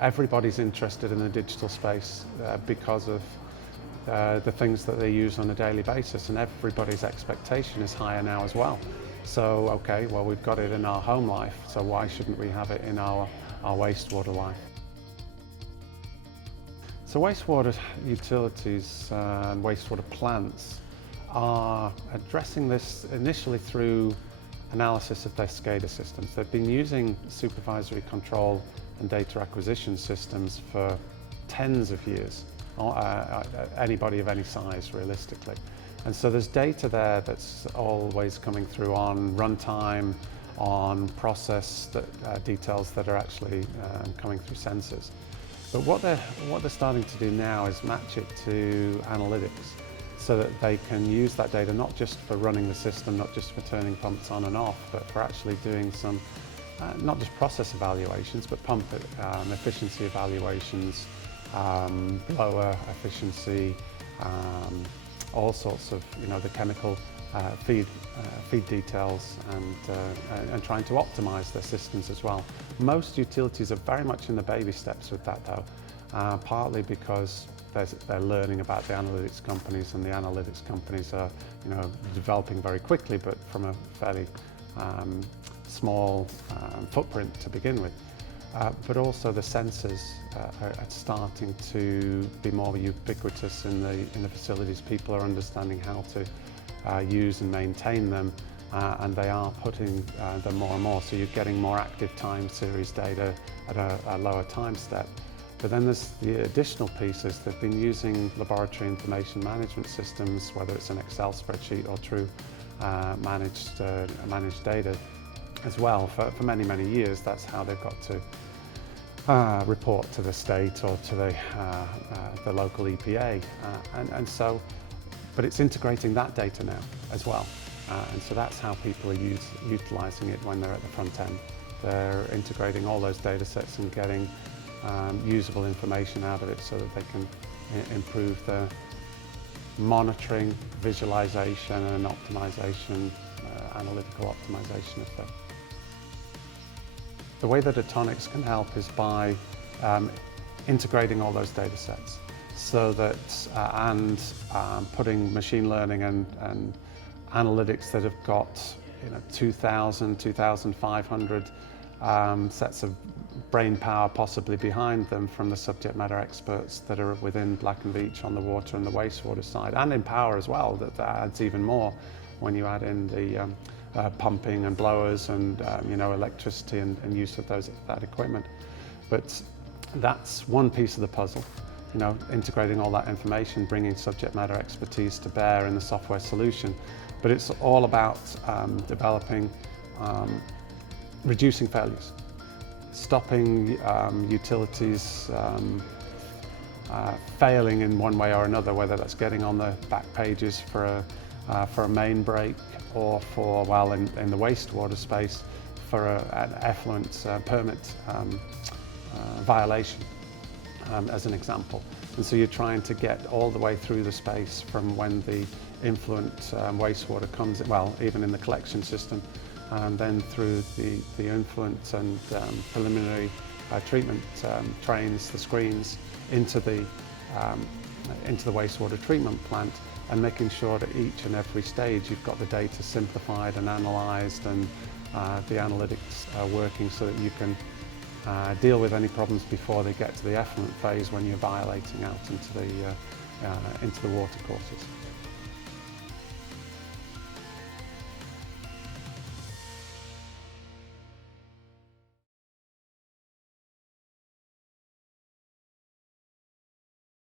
Everybody's interested in the digital space because of the things that they use on a daily basis, and everybody's expectation is higher now as well. So, okay, well, we've got it in our home life, so why shouldn't we have it in our wastewater life? So wastewater utilities and wastewater plants are addressing this initially through analysis of their SCADA systems. They've been using supervisory control and data acquisition systems for tens of years, anybody of any size realistically. And so there's data there that's always coming through on runtime, on process details that are actually coming through sensors. But what they're starting to do now is match it to analytics, so that they can use that data not just for running the system, not just for turning pumps on and off, but for actually doing some, not just process evaluations, but pump efficiency evaluations, blower efficiency, all sorts of, the chemical feed details, and trying to optimize their systems as well. Most utilities are very much in the baby steps with that though, partly because they're learning about the analytics companies, and the analytics companies are, developing very quickly, but from a fairly small footprint to begin with. But also the sensors are starting to be more ubiquitous in the facilities. People are understanding how to use and maintain them, and they are putting them more and more. So you're getting more active time series data at a lower time step. But then there's the additional pieces. They've been using laboratory information management systems, whether it's an Excel spreadsheet or true managed data as well. For many, many years, that's how they've got to report to the state or to the local EPA. But it's integrating that data now as well. And so that's how people are utilizing it when they're at the front end. They're integrating all those data sets and getting usable information out of it so that they can improve the monitoring, visualization and optimization, analytical optimization of them. The way that Atonics can help is by integrating all those data sets, so that putting machine learning and analytics that have got 2,000, 2,500 sets of brain power possibly behind them from the subject matter experts that are within Black & Veatch on the water and the wastewater side, and in power as well. That adds even more when you add in the pumping and blowers and electricity and use of that equipment. But that's one piece of the puzzle. Integrating all that information, bringing subject matter expertise to bear in the software solution. But it's all about developing, reducing failures, stopping utilities failing in one way or another, whether that's getting on the back pages for a main break, or in the wastewater space for an effluent permit violation, as an example. And so you're trying to get all the way through the space from when the influent wastewater comes in, even in the collection system, and then through the influent and preliminary treatment trains, the screens, into the wastewater treatment plant, and making sure that each and every stage you've got the data simplified and analysed, and the analytics are working so that you can deal with any problems before they get to the effluent phase when you're violating out into the water courses.